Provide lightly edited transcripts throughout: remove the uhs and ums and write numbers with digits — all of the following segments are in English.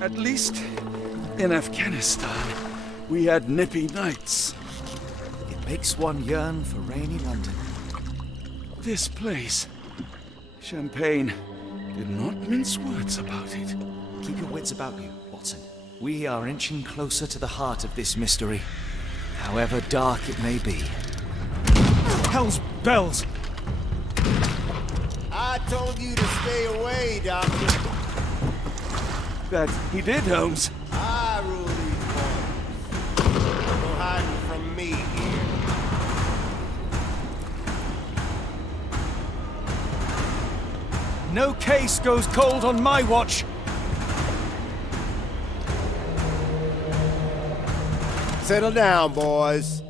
At least in Afghanistan, we had nippy nights. It makes one yearn for rainy London. This place, Champagne, did not mince words about it. Keep your wits about you, Watson. We are inching closer to the heart of this mystery, however dark it may be. Hell's bells! I told you to stay away, Doctor. That he did, Holmes. I rule these boys. No hiding from me here. No case goes cold on my watch! Settle down, boys.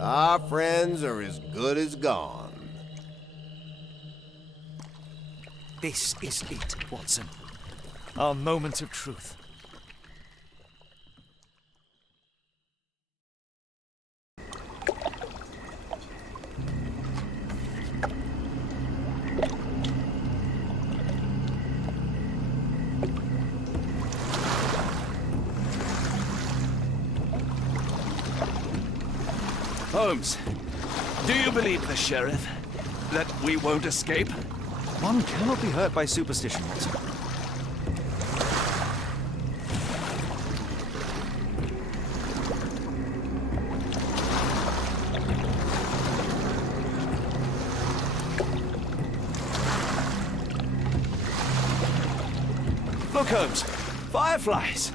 Our friends are as good as gone. This is it, Watson. Our moment of truth. Holmes, do you believe the sheriff? That we won't escape? One cannot be hurt by superstition, Watson. Look, Holmes, fireflies!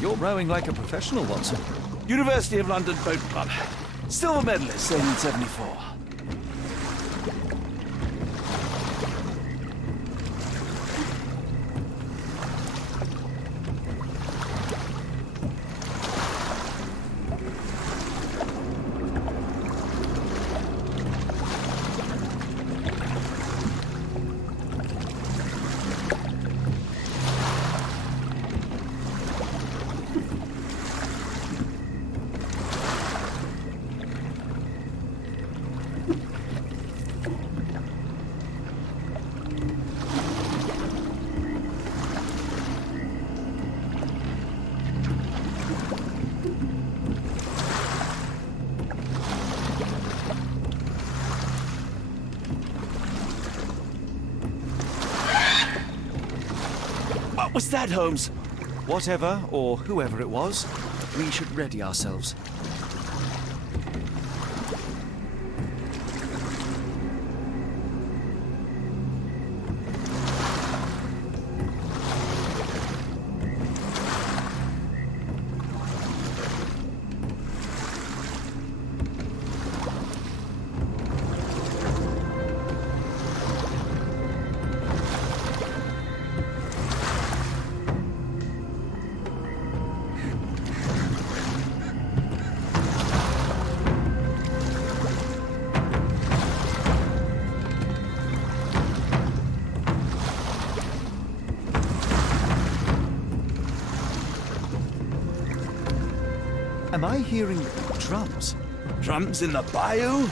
You're rowing like a professional, Watson. University of London Boat Club. Silver medalist, 1874. What was that, Holmes? Whatever, or whoever it was, we should ready ourselves. Am I hearing drums? Drums in the bayou?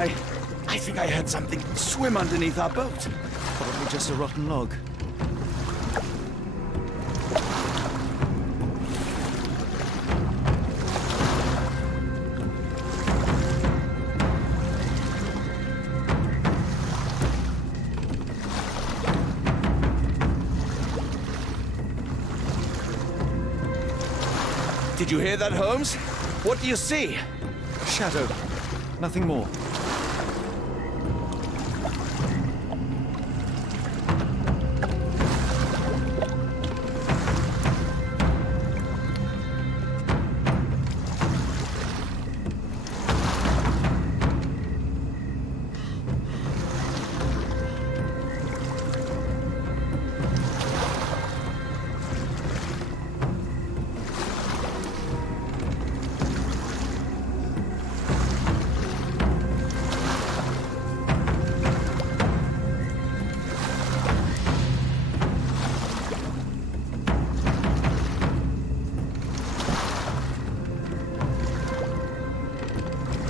I think I heard something swim underneath our boat. Probably just a rotten log. Did you hear that, Holmes? What do you see? Shadow. Nothing more.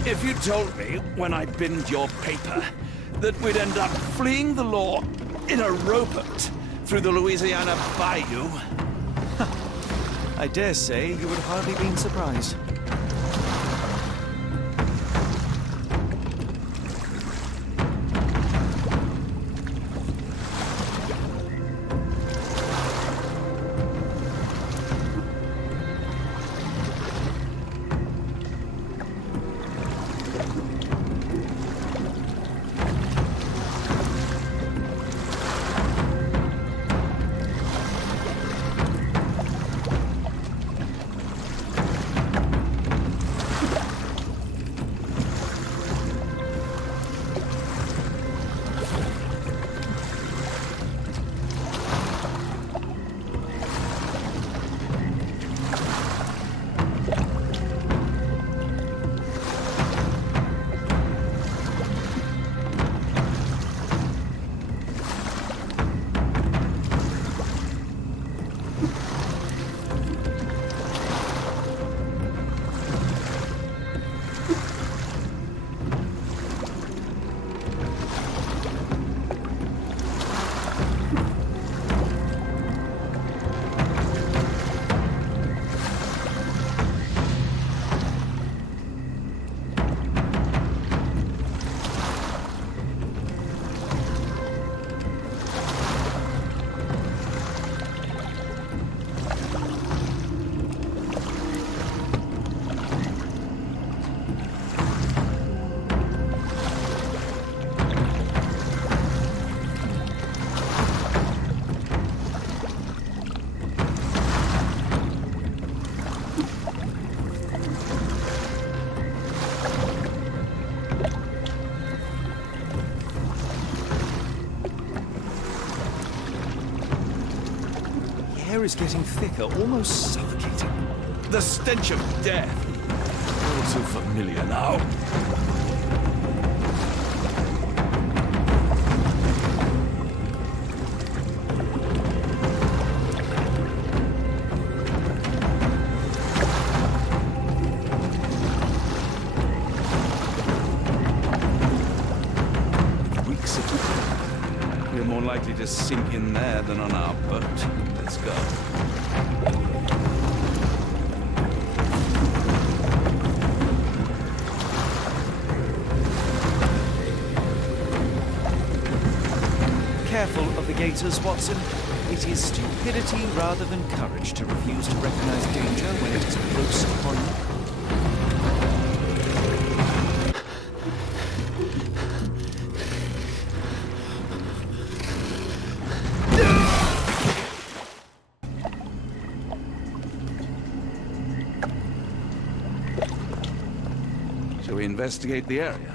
If you told me when I binned your paper that we'd end up fleeing the law in a rowboat through the Louisiana Bayou... I dare say you would have hardly been surprised. The air is getting thicker, almost suffocating. The stench of death. All too familiar now. Weeks ago, we're more likely to sink in there than on our boat. Let's go. Careful of the gators, Watson. It is stupidity rather than courage to refuse to recognize danger when it is close upon you. Shall we investigate the area?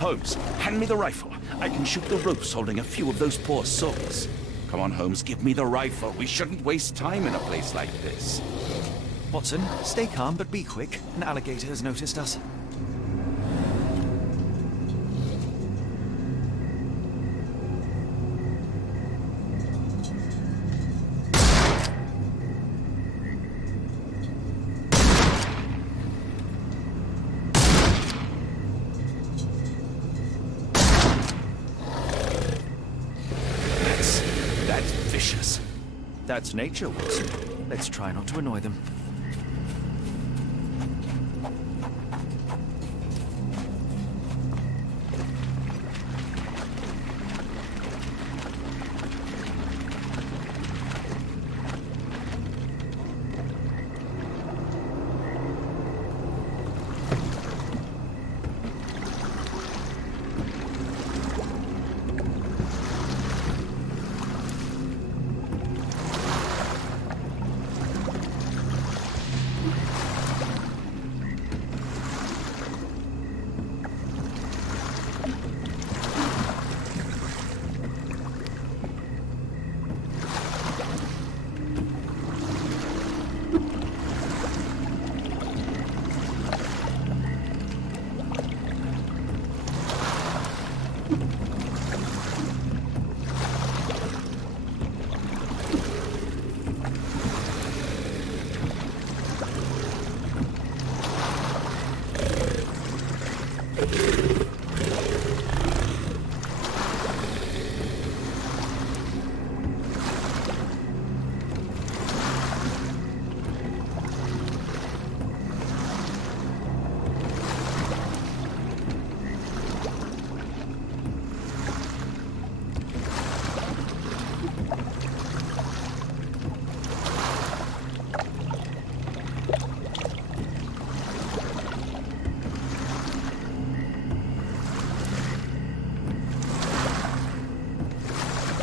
Holmes, hand me the rifle. I can shoot the ropes holding a few of those poor souls. Come on, Holmes, give me the rifle. We shouldn't waste time in a place like this. Watson, stay calm, but be quick. An alligator has noticed us. That's vicious. That's nature, Watson. Let's try not to annoy them.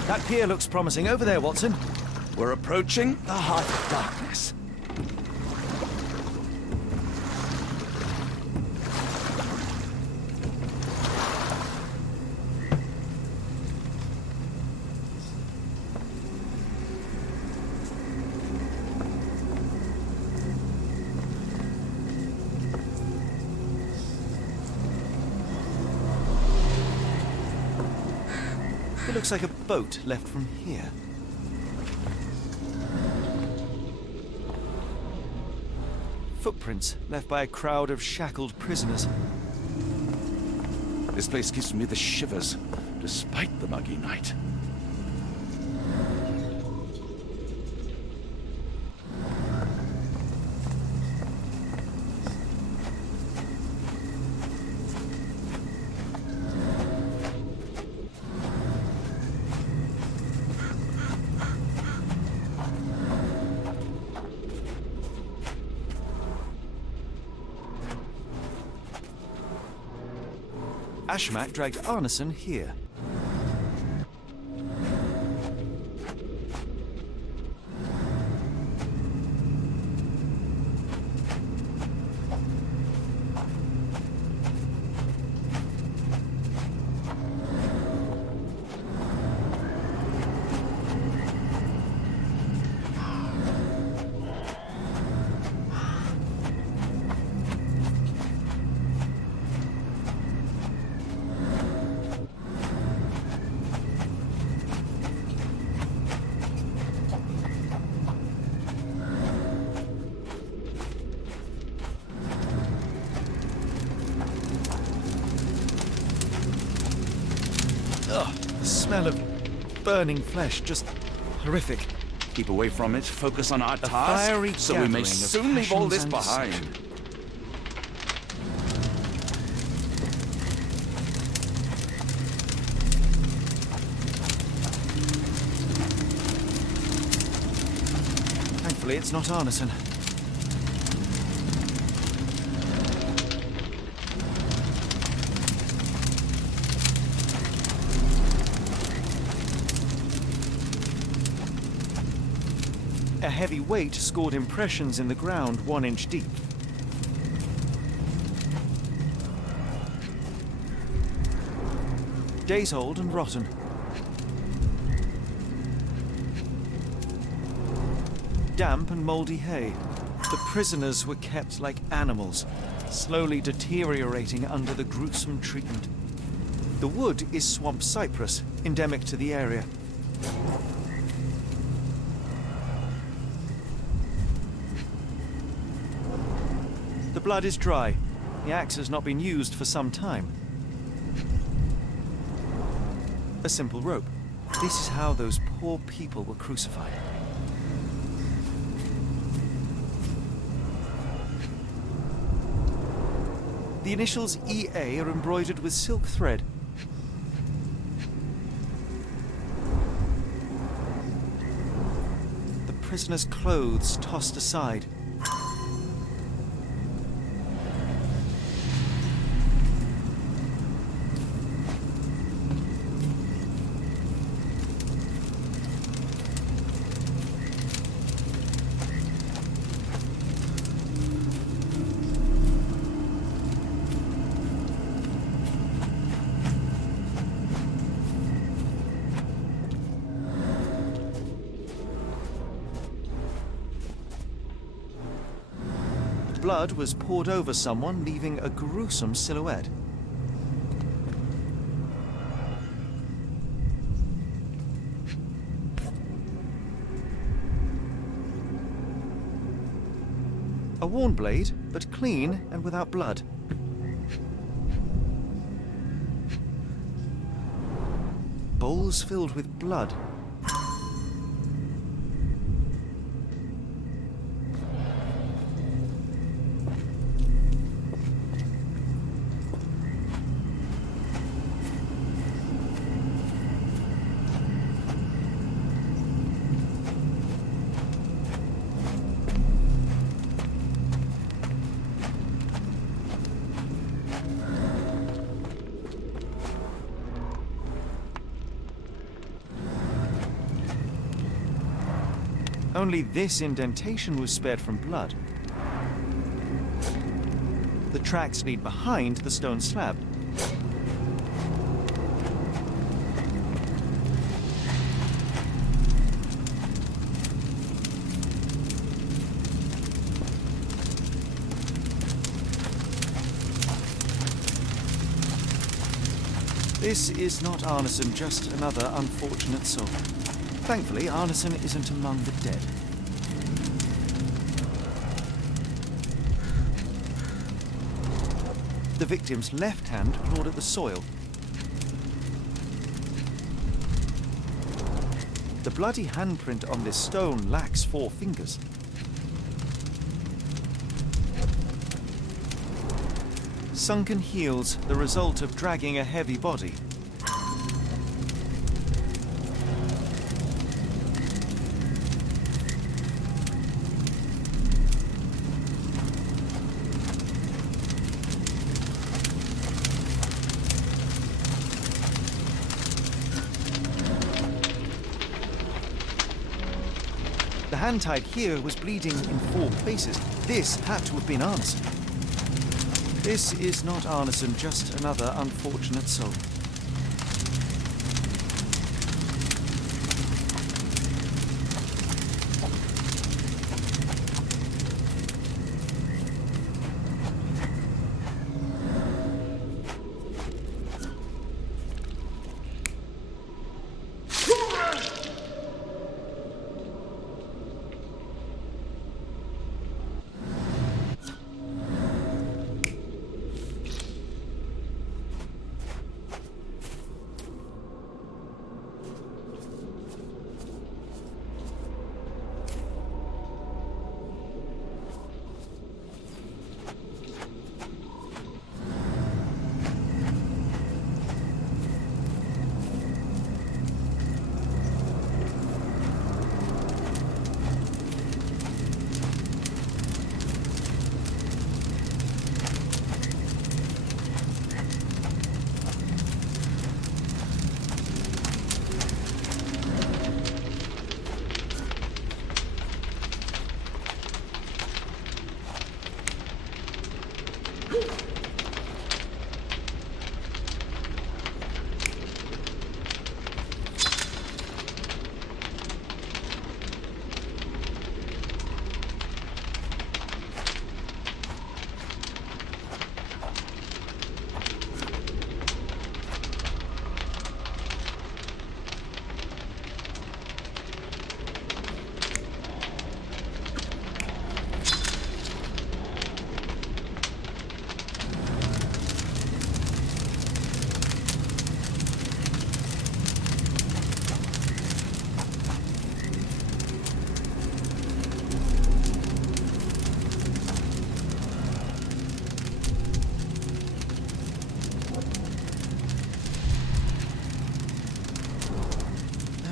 That pier looks promising. Over there, Watson. We're approaching the heart of darkness. It looks like a boat left from here. Footprints left by a crowd of shackled prisoners. This place gives me the shivers, despite the muggy night. Ashmak dragged Arneson here. The smell of burning flesh, just horrific. Keep away from it, focus on our fiery task, so we may gathering of soon leave all this passions and behind. deception. Thankfully, it's not Arneson. A heavy weight scored impressions in the ground 1 inch deep. Days old and rotten. Damp and mouldy hay. The prisoners were kept like animals, slowly deteriorating under the gruesome treatment. The wood is swamp cypress, endemic to the area. The blood is dry. The axe has not been used for some time. A simple rope. This is how those poor people were crucified. The initials EA are embroidered with silk thread. The prisoner's clothes tossed aside. Blood was poured over someone, leaving a gruesome silhouette. A worn blade, but clean and without blood. Bowls filled with blood. Only this indentation was spared from blood. The tracks lead behind the stone slab. This is not Arneson, just another unfortunate soul. Thankfully, Arneson isn't among the dead. The victim's left hand clawed at the soil. The bloody handprint on this stone lacks 4 fingers. Sunken heels, the result of dragging a heavy body. The hand tied here was bleeding in 4 places. This had to have been Arneson. This is not Arneson, just another unfortunate soul.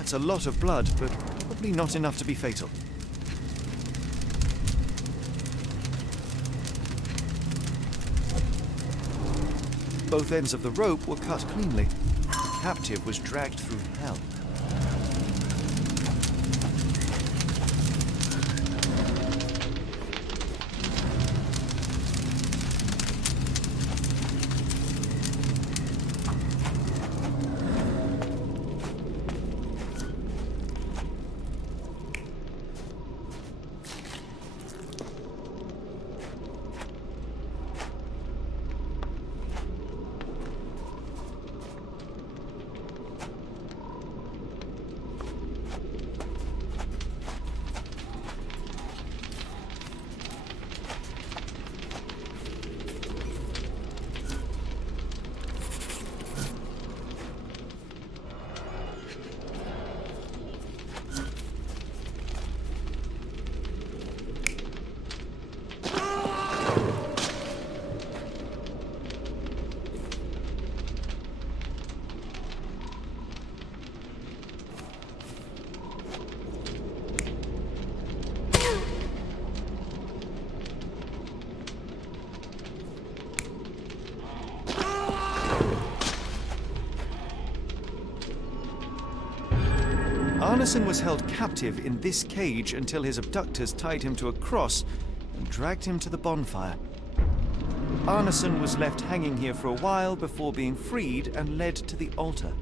That's a lot of blood, but probably not enough to be fatal. Both ends of the rope were cut cleanly. The captive was dragged through hell. Arneson was held captive in this cage until his abductors tied him to a cross and dragged him to the bonfire. Arneson was left hanging here for a while before being freed and led to the altar.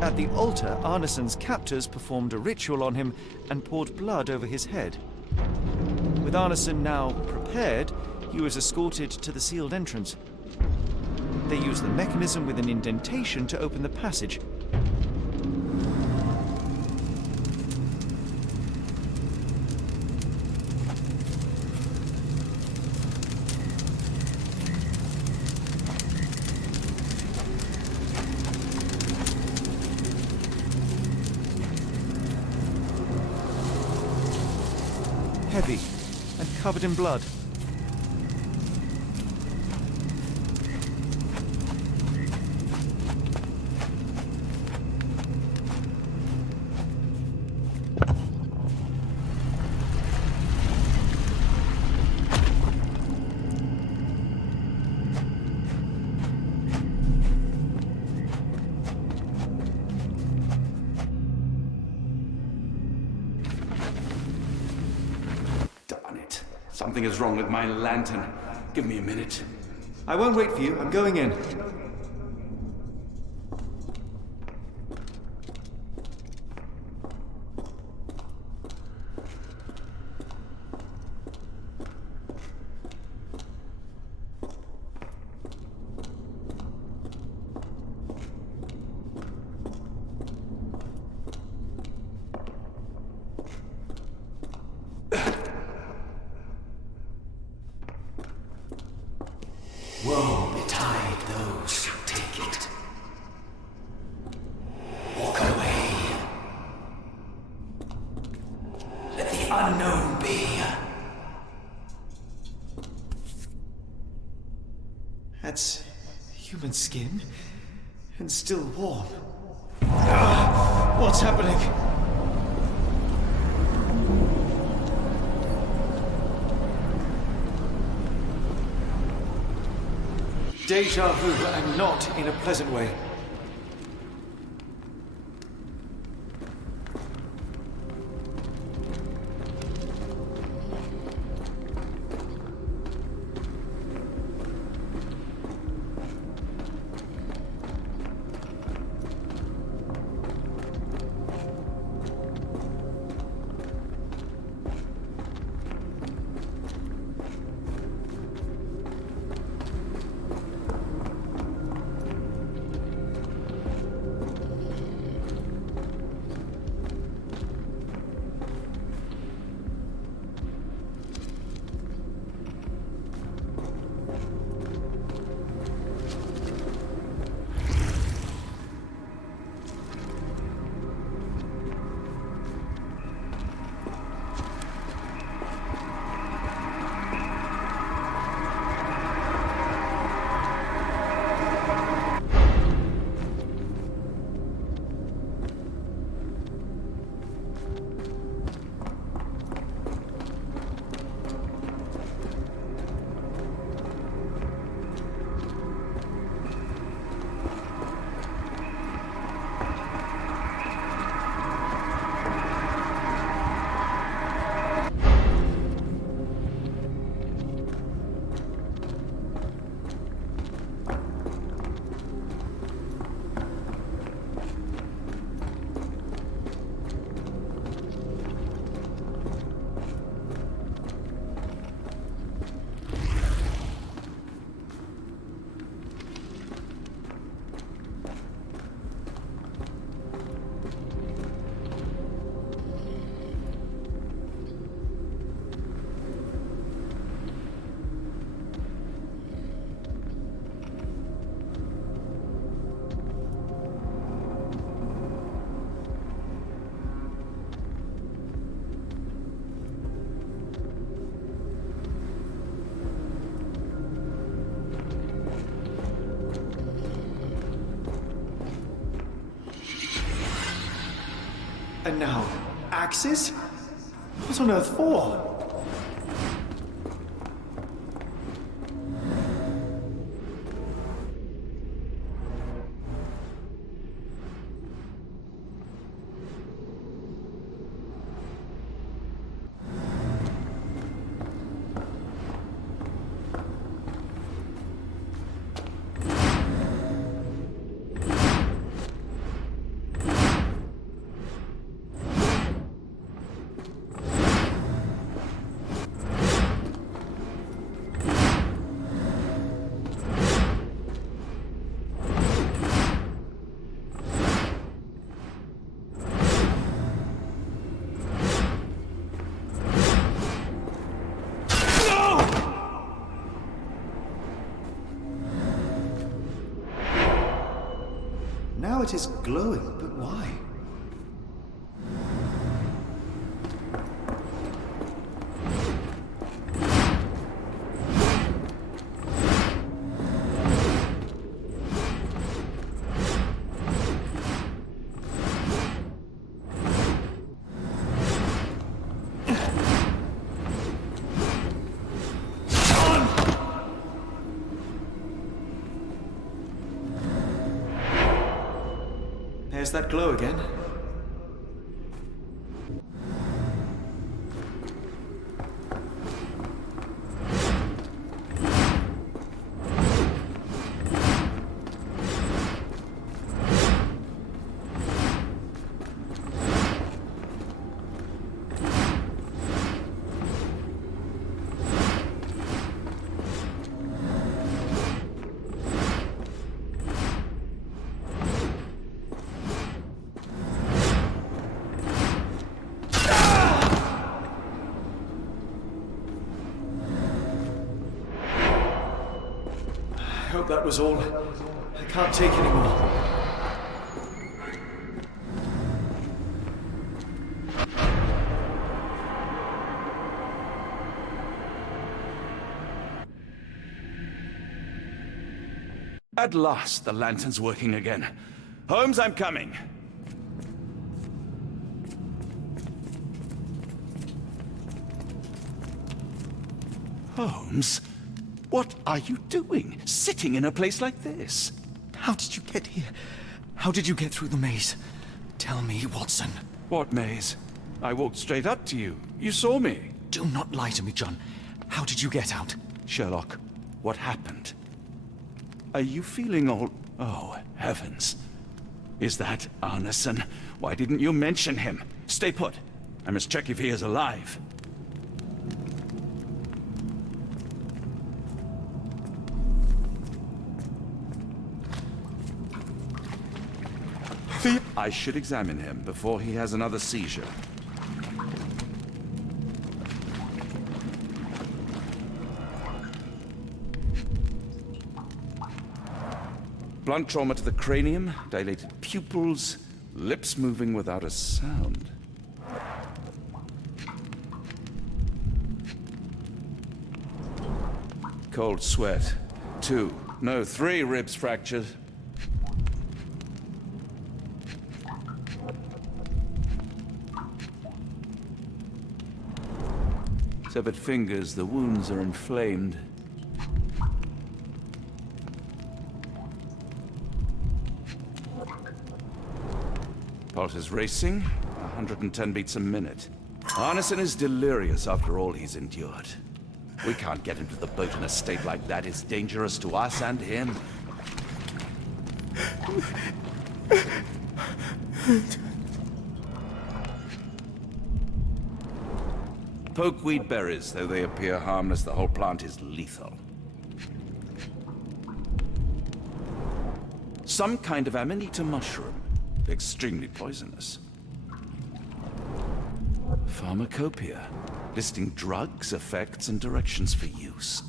At the altar, Arneson's captors performed a ritual on him and poured blood over his head. With Arneson now prepared, he was escorted to the sealed entrance. They used the mechanism with an indentation to open the passage. Heavy and covered in blood. Something is wrong with my lantern. Give me a minute. I won't wait for you. I'm going in. Woe betide those who take it. Walk away. Let the unknown be. That's human skin, and still warm. What's happening? Deja vu, and not in a pleasant way. And now, axes? What on earth for? Now it is glowing, but why? There's that glow again. I hope that was all. I can't take any more. At last, the lantern's working again. Holmes, I'm coming. Holmes? What are you doing, sitting in a place like this? How did you get here? How did you get through the maze? Tell me, Watson. What maze? I walked straight up to you. You saw me. Do not lie to me, John. How did you get out? Sherlock, what happened? Are you feeling all... Oh, heavens. Is that Arneson? Why didn't you mention him? Stay put. I must check if he is alive. I should examine him before he has another seizure. Blunt trauma to the cranium, dilated pupils, lips moving without a sound. Cold sweat. 2, no, 3 ribs fractured. Severed fingers, the wounds are inflamed. Pulse is racing, 110 beats a minute. Arneson is delirious after all he's endured. We can't get him to the boat in a state like that. It's dangerous to us and him. Pokeweed berries, though they appear harmless, the whole plant is lethal. Some kind of amanita mushroom, extremely poisonous. Pharmacopoeia, listing drugs, effects, and directions for use.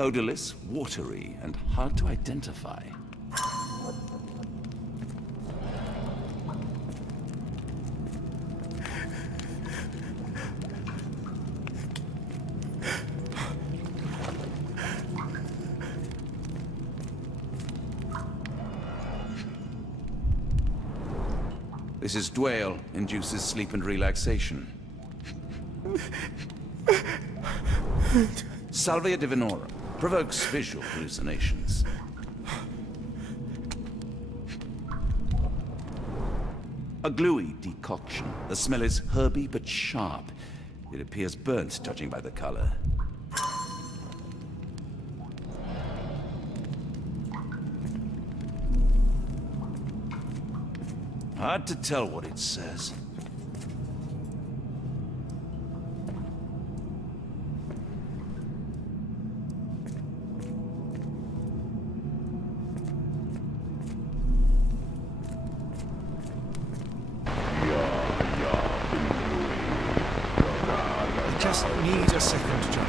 Odorless, watery, and hard to identify. This is Dwale, induces sleep and relaxation. Salvia divinorum, provokes visual hallucinations. A gluey decoction. The smell is herby but sharp. It appears burnt, judging by the color. Hard to tell what it says. I just need a second, John.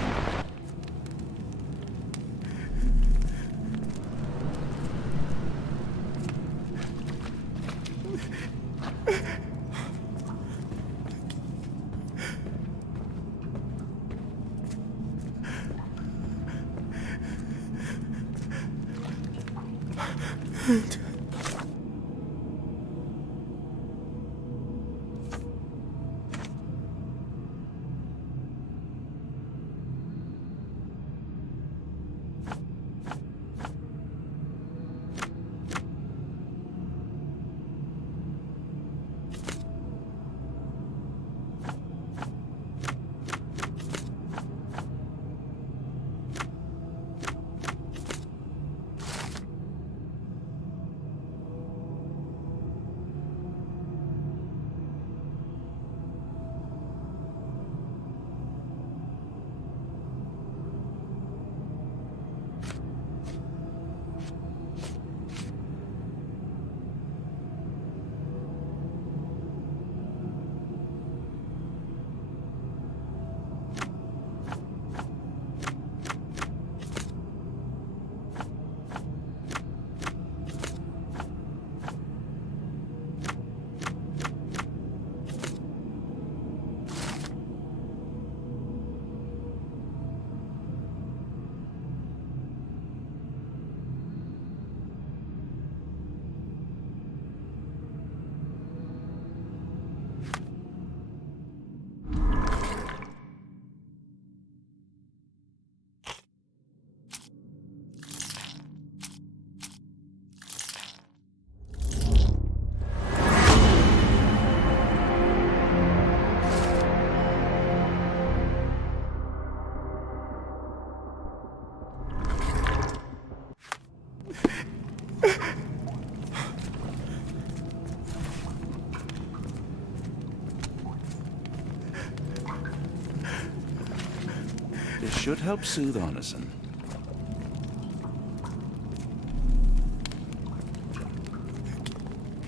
This should help soothe Arneson.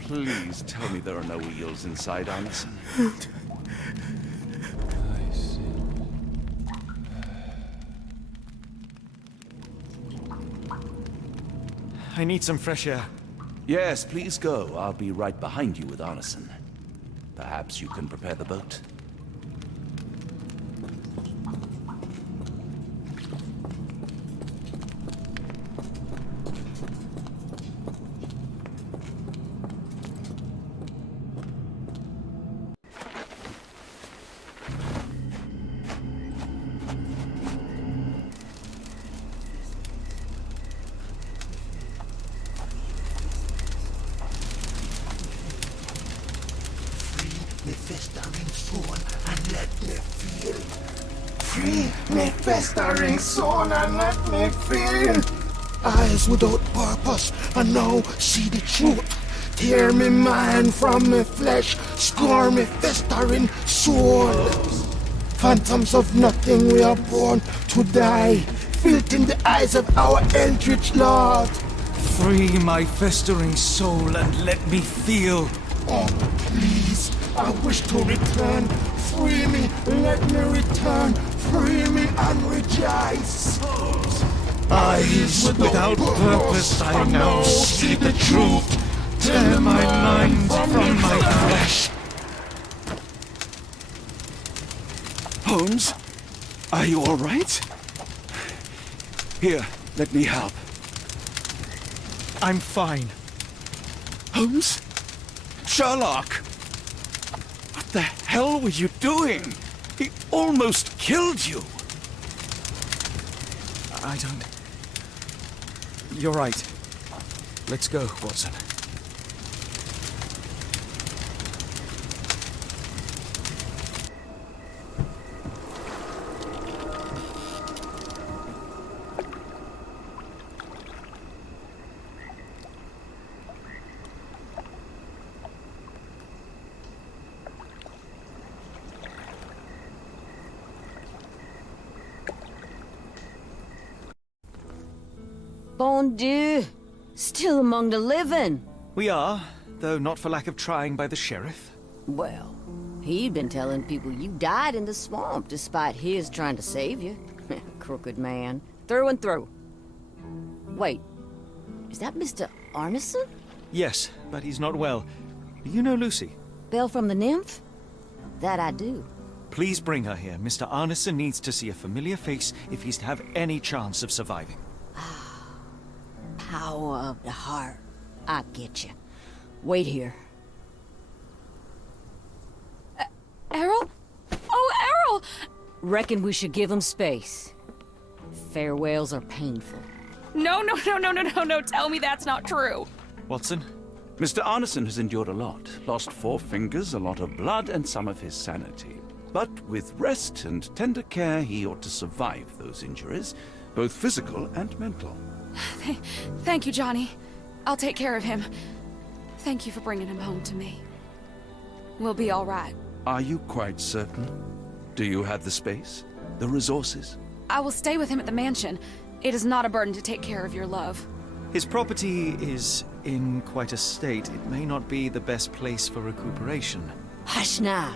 Please tell me there are no wheels inside Arneson. I see. I need some fresh air. Yes, please go. I'll be right behind you with Arneson. Perhaps you can prepare the boat. Me festering soul and let me feel. Free me festering soul and let me feel. Eyes without purpose and now see the truth. Tear me mind from me flesh, score me festering soul. Phantoms of nothing, we are born to die. Filth in the eyes of our eldritch Lord. Free my festering soul and let me feel. Oh, please, I wish to return. Free me, let me return. Free me and rejoice. Eyes Without purpose, I now see the truth. Tear my mind from my flesh. Holmes? Are you all right? Here, let me help. I'm fine. Holmes? Sherlock! the hell were you doing? He almost killed you. I don't... You're right. Let's go, Watson. Bon Dieu! Still among the living. We are, though not for lack of trying by the sheriff. Well, he'd been telling people you died in the swamp despite his trying to save you. Crooked man. Through and through. Wait, is that Mr. Arneson? Yes, but he's not well. Do you know Lucy? Belle from the nymph? That I do. Please bring her here. Mr. Arneson needs to see a familiar face if he's to have any chance of surviving. Power of the heart. I get you. Wait here. Errol? Oh, Errol! Reckon we should give him space. Farewells are painful. No, tell me that's not true. Watson? Mr. Arneson has endured a lot. Lost 4 fingers, a lot of blood, and some of his sanity. But with rest and tender care, he ought to survive those injuries, both physical and mental. Thank you, Johnny. I'll take care of him. Thank you for bringing him home to me. We'll be all right. Are you quite certain? Do you have the space? The resources? I will stay with him at the mansion. It is not a burden to take care of your love. His property is in quite a state. It may not be the best place for recuperation. Hush now.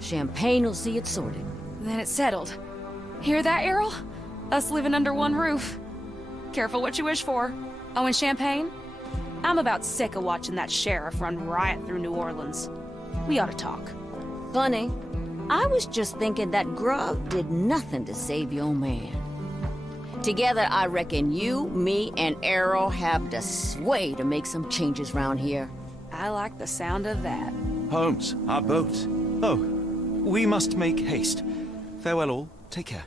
Champagne will see it sorted. Then it's settled. Hear that, Errol? Us living under one roof. Careful what you wish for. Oh, and champagne? I'm about sick of watching that sheriff run riot through New Orleans. We ought to talk. Funny, I was just thinking that grub did nothing to save your man. Together, I reckon you, me, and Errol have the sway to make some changes round here. I like the sound of that. Holmes, our boat. Oh, we must make haste. Farewell all. Take care.